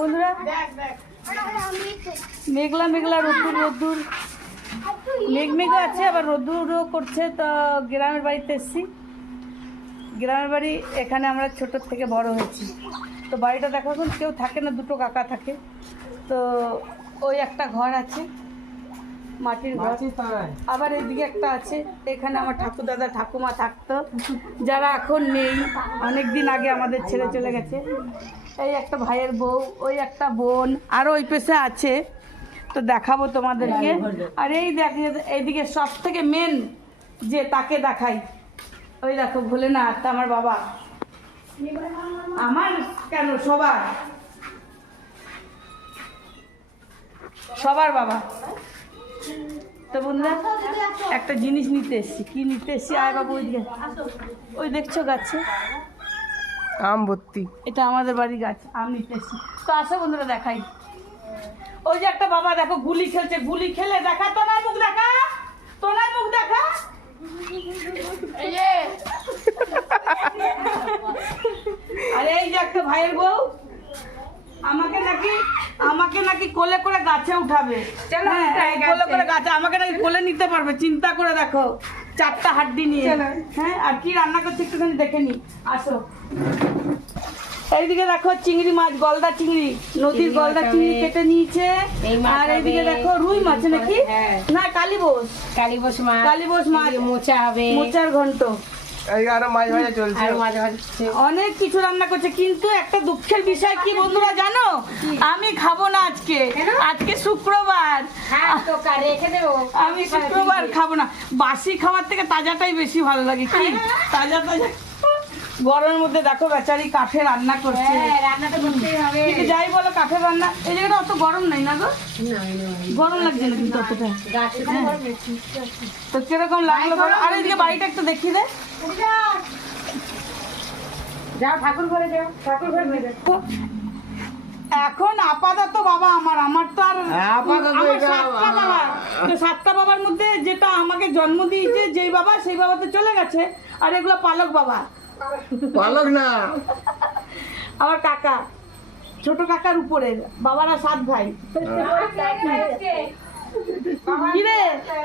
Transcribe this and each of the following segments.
বন্ধুরা মেঘলা মেঘলা রোদ্দুর রোদ্দুর মেঘমেঘও আছে আবার রোদ্দুরও করছে। তো গ্রামের বাড়িতে এসেছি। গ্রামের বাড়ি এখানে আমরা ছোটোর থেকে বড় হয়েছি। তো বাড়িটা দেখো এখন কেউ থাকে না, দুটো কাকা থাকে। তো ওই একটা ঘর আছে মাটির ঘর, আবার এইদিকে একটা আছে। এখানে আমার ঠাকুর দাদা ঠাকুমা থাকতো, যারা এখন নেই, অনেক দিন আগে আমাদের ছেড়ে চলে গেছে। এই একটা ভাইয়ের বউ, ওই একটা বোন, আরও ওই পেশে আছে। তো দেখাবো তোমাদেরকে। আর এই এইদিকে সব থেকে মেন যে তাকে দেখাই, ওই দেখো ভোলেনাথ, আমার বাবা, আমার কেন সবার সবার বাবা। তো বন্ধুরা একটা জিনিস নিতে এসছি। কি নিতে এসছি? আয় বাবু, ওইদিকে ওই দেখছো গাছে আম ভর্তি, এটা আমাদের বাড়ি গাছ, আম নিতে এসছি। তো আসো বন্ধুরা দেখাই। ওই যে একটা বাবা দেখো গুলি খেলছে, গুলি খেলে দেখা, তোনার মুখ দেখা, তোনার মুখ দেখা। আরে এই যে একটা ভাইয়ের বউ আমাকে নাকি কোলে করে গাছে উঠাবে। কোলে করে গাছে আমাকে নাকি কোলে নিতে পারবে, চিন্তা করে দেখো, 4টা হাড্ডি নিয়ে। হ্যাঁ, আর কি রান্না করছে একটুখানি দেখে নি। আসো এইদিকে দেখো চিংড়ি মাছ, গলদা চিংড়ি, নদীর গলদা চিংড়ি কেটে নিয়েছে। আর এইদিকে দেখো রুই মাছ নাকি, না কালীবোস মাছ, মোচা হবে, মোচার ঘন্ট, আরো মাছ ভাজা চলছে, অনেক কিছু রান্না করছে। কিন্তু একটা দুঃখের বিষয় কি বন্ধুরা জানো, আমি খাবো না আজকে। আজকে শুক্রবার, আমি শুক্রবার খাবো না। বাসি খাবার থেকে তাজাটাই বেশি ভালো লাগে। কি তাজা তাজা, গরমের মধ্যে দেখো বেচারি কাঠে রান্না করছে। কিন্তু যাই বলো কাঠের রান্না, এই জায়গাটা অত গরম নাই না গো, গরম লাগছে না কিন্তু অতটা। তো কিরকম লাগলো? আর এইদিকে বাড়িটা একটু দেখিয়ে দে। যাও ঠাকুর ঘরে যাও, ঠাকুর ঘরে যাও। এখন আপাতত বাবা আমার তো আর আমার 7টা বাবা। তো 7টা বাবার মধ্যে যেটা আমাকে জন্ম দিয়েছে যেই বাবা, সেই বাবা তো চলে গেছে। আর এগুলো পালক বাবা, পালক না, আমার কাকা, ছোট কাকার উপরে বাবারা 7 ভাই। কিরে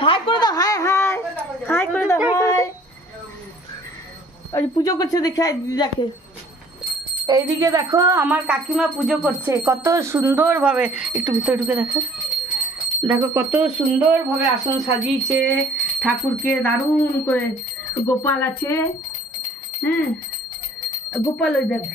হাই করে দাও, হাই হাই হাই করে দাও, হাই। ওই পুজো করছে দেখে দিদাকে। এইদিকে দেখো আমার কাকিমা পুজো করছে কত সুন্দরভাবে। একটু ভিতরে ঢুকে দেখো, দেখো কত সুন্দরভাবে আসন সাজিয়েছে ঠাকুরকে, দারুণ করে। গোপাল আছে, হ্যাঁ গোপাল ওই দেখ,